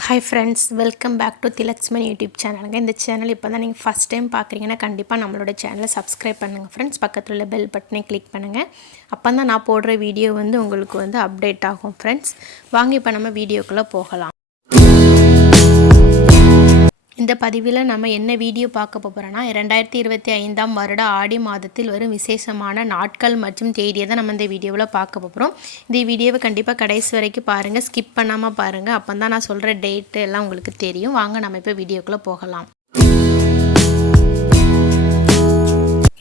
Hi friends welcome back to Thilaksman YouTube சேனலுங்க இந்த channel இப்போ தான் நீங்கள் ஃபஸ்ட் டைம் பார்க்குறீங்கன்னா கண்டிப்பாக நம்மளோட சேனலை சப்ஸ்கிரைப் பண்ணுங்கள் ஃப்ரெண்ட்ஸ் பக்கத்தில் உள்ள பெல் பட்டனை கிளிக் பண்ணுங்கள் அப்போ தான் நான் போடுற வீடியோ வந்து உங்களுக்கு வந்து அப்டேட் ஆகும் ஃப்ரெண்ட்ஸ் வாங்க இப்போ நம்ம வீடியோக்குள்ளே போகலாம். இந்த பதிவில் நம்ம என்ன வீடியோ பார்க்க போகிறோன்னா ரெண்டாயிரத்தி இருபத்தி ஐந்தாம் வருட ஆடி மாதத்தில் வரும் விசேஷமான நாட்கள் மற்றும் தேதியை தான் நம்ம இந்த வீடியோவில் பார்க்க போகிறோம் இந்த வீடியோவை கண்டிப்பாக கடைசி வரைக்கும் பாருங்கள் ஸ்கிப் பண்ணாமல் பாருங்கள் அப்போ தான் நான் சொல்கிற டேட்டு எல்லாம் உங்களுக்கு தெரியும். வாங்க நம்ம இப்போ வீடியோக்குள்ளே போகலாம்.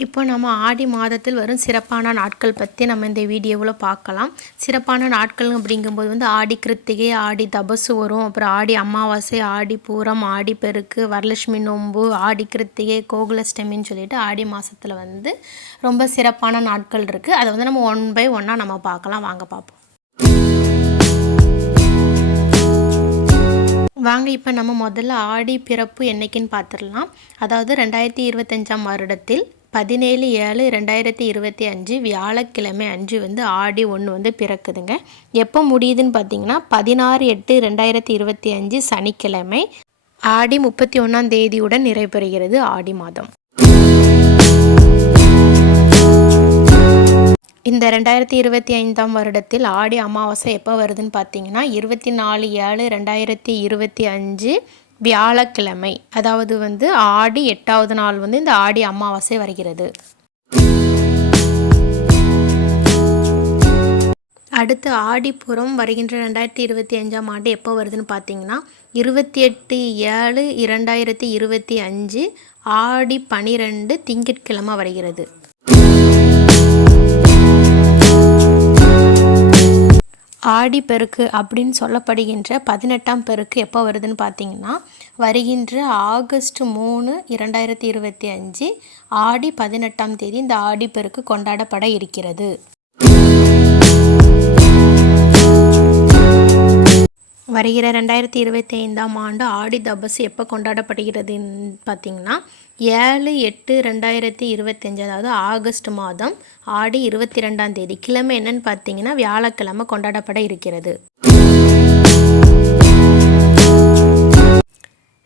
இப்போ நம்ம ஆடி மாதத்தில் வரும் சிறப்பான நாட்கள் பற்றி நம்ம இந்த வீடியோவில் பார்க்கலாம். சிறப்பான நாட்கள் அப்படிங்கும்போது வந்து ஆடி கிருத்திகை ஆடி தபசு வரும். அப்புறம் ஆடி அமாவாசை ஆடி பூரம் ஆடி பெருக்கு வரலட்சுமி நோம்பு ஆடி கிருத்திகை கோகுலஷ்டமின்னு சொல்லிட்டு ஆடி மாதத்தில் வந்து ரொம்ப சிறப்பான நாட்கள் இருக்குது அதை வந்து நம்ம ஒன் பை ஒன்னாக நம்ம பார்க்கலாம். வாங்க பார்ப்போம். வாங்க இப்போ நம்ம முதல்ல ஆடி பிறப்பு என்னைக்குன்னு பார்த்துடலாம். அதாவது ரெண்டாயிரத்தி இருபத்தஞ்சாம் வருடத்தில் பதினேழு ஏழு ரெண்டாயிரத்தி இருபத்தி அஞ்சு வியாழக்கிழமை அஞ்சு வந்து ஆடி ஒன்று வந்து பிறக்குதுங்க. எப்போ முடியுதுன்னு பார்த்தீங்கன்னா பதினாறு எட்டு ரெண்டாயிரத்தி இருபத்தி அஞ்சு சனிக்கிழமை ஆடி முப்பத்தி ஒன்றாம் தேதியுடன் நிறைவுறுகிறது ஆடி மாதம். இந்த ரெண்டாயிரத்தி இருபத்தி ஐந்தாம் வருடத்தில் ஆடி அமாவாசை எப்போ வருதுன்னு பார்த்தீங்கன்னா இருபத்தி நாலு ஏழு ரெண்டாயிரத்தி இருபத்தி அஞ்சு வியாழக்கிழமை அதாவது வந்து ஆடி எட்டாவது நாள் வந்து இந்த ஆடி அமாவாசை வருகிறது. அடுத்து ஆடிப்புறம் வருகின்ற ரெண்டாயிரத்தி இருபத்தி அஞ்சாம் ஆண்டு எப்போ வருதுன்னு பார்த்தீங்கன்னா இருபத்தி எட்டு ஏழு இரண்டாயிரத்தி இருபத்தி அஞ்சு ஆடி பனிரெண்டு திங்கட்கிழமை வருகிறது. ஆடிப்பெருக்கு அப்படின்னு சொல்லப்படுகின்ற பதினெட்டாம் பெருக்கு எப்போ வருதுன்னு பார்த்தீங்கன்னா வருகின்ற ஆகஸ்ட் மூணு இரண்டாயிரத்தி இருபத்தி அஞ்சு ஆடி பதினெட்டாம் தேதி இந்த ஆடிப்பெருக்கு கொண்டாடப்பட இருக்கிறது. வருகிற ரெண்டாயிரத்தி இருபத்தி ஐந்தாம் ஆண்டு ஆடி தபசு எப்போ கொண்டாடப்படுகிறதுன்னு பார்த்தீங்கன்னா ஏழு எட்டு ரெண்டாயிரத்தி இருபத்தஞ்சு அதாவது ஆகஸ்ட் மாதம் ஆடி இருபத்தி ரெண்டாம் தேதி. கிழமை என்னன்னு பார்த்தீங்கன்னா வியாழக்கிழமை கொண்டாடப்பட இருக்கிறது.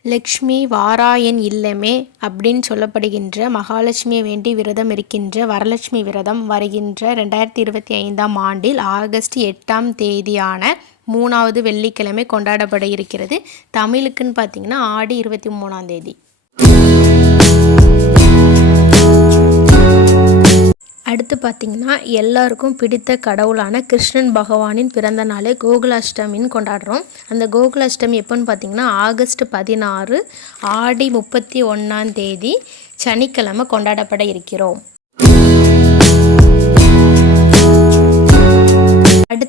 லக்ஷ்மி வாராயன் இல்லமே அப்படின்னு சொல்லப்படுகின்ற மகாலட்சுமியை வேண்டி விரதம் இருக்கின்ற வரலட்சுமி விரதம் வருகின்ற ரெண்டாயிரத்தி இருபத்தி ஐந்தாம் ஆண்டில் ஆகஸ்ட் எட்டாம் தேதியான மூணாவது வெள்ளிக்கிழமை கொண்டாடப்பட இருக்கிறது. தமிழுக்குன்னு பார்த்தீங்கன்னா ஆடி இருபத்தி மூணாம் தேதி. அடுத்து பார்த்திங்கன்னா எல்லாருக்கும் பிடித்த கடவுளான கிருஷ்ணன் பகவானின் பிறந்த நாளே கோகுலாஷ்டமின்னு கொண்டாடுறோம். அந்த கோகுலாஷ்டமி எப்போன்னு பார்த்திங்கன்னா ஆகஸ்ட் பதினாறு ஆடி முப்பத்தி ஒன்றாம் தேதி சனிக்கிழமை கொண்டாடப்பட இருக்கிறோம்.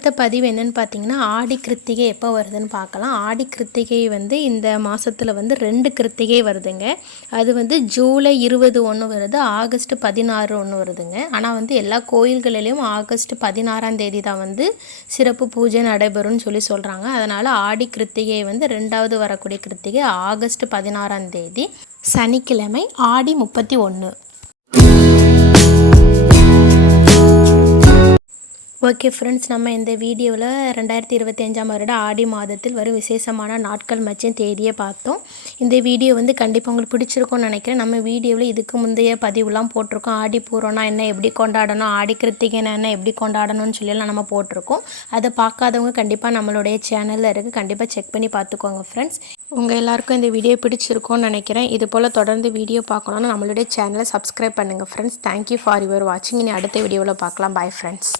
அடுத்த பதிவு என்னென்னு பார்த்தீங்கன்னா ஆடி கிருத்திகை எப்போ வருதுன்னு பார்க்கலாம். ஆடி கிருத்திகை வந்து இந்த மாதத்தில் வந்து ரெண்டு கிருத்திகை வருதுங்க. அது வந்து ஜூலை இருபது ஒன்று வருது ஆகஸ்ட் பதினாறு ஒன்று வருதுங்க. ஆனால் வந்து எல்லா கோயில்களிலையும் ஆகஸ்ட் பதினாறாம் தேதி தான் வந்து சிறப்பு பூஜை நடைபெறும்னு சொல்லி சொல்கிறாங்க அதனால் ஆடி கிருத்திகை வந்து ரெண்டாவது வரக்கூடிய கிருத்திகை ஆகஸ்ட் பதினாறாம் தேதி. சனிக்கிழமை ஆடி முப்பத்தி ஒன்று ஓகே ஃப்ரெண்ட்ஸ் நம்ம இந்த வீடியோவில் ரெண்டாயிரத்தி இருபத்தி அஞ்சாம் வருட ஆடி மாதத்தில் வரும் விசேஷமான நாட்கள் மற்றும் தேதியை பார்த்தோம். இந்த வீடியோ வந்து கண்டிப்பாக உங்களுக்கு பிடிச்சிருக்கும்னு நினைக்கிறேன். நம்ம வீடியோவில் இதுக்கு முந்தைய பதிவுலாம் போட்டிருக்கோம். ஆடி பூரம்னா என்ன எப்படி கொண்டாடணும் ஆடி கிருத்திகைனா என்ன எப்படி கொண்டாடணும்னு சொல்லியெல்லாம் நம்ம போட்டிருக்கோம். அதை பார்க்காதவங்க கண்டிப்பாக நம்மளுடைய சேனலில் இருக்குது கண்டிப்பாக செக் பண்ணி பார்த்துக்கோங்க ஃப்ரெண்ட்ஸ் உங்கள் எல்லாருக்கும் இந்த வீடியோ பிடிச்சிருக்கும்னு நினைக்கிறேன். இது போல் தொடர்ந்து வீடியோ பார்க்கணுன்னு நம்மளுடைய சேனலை சப்ஸ்கிரைப் பண்ணுங்கள் ஃப்ரெண்ட்ஸ் தேங்க்யூ ஃபார் யுவர் வாட்சிங் இனி அடுத்த வீடியோவில் பார்க்கலாம். Bye friends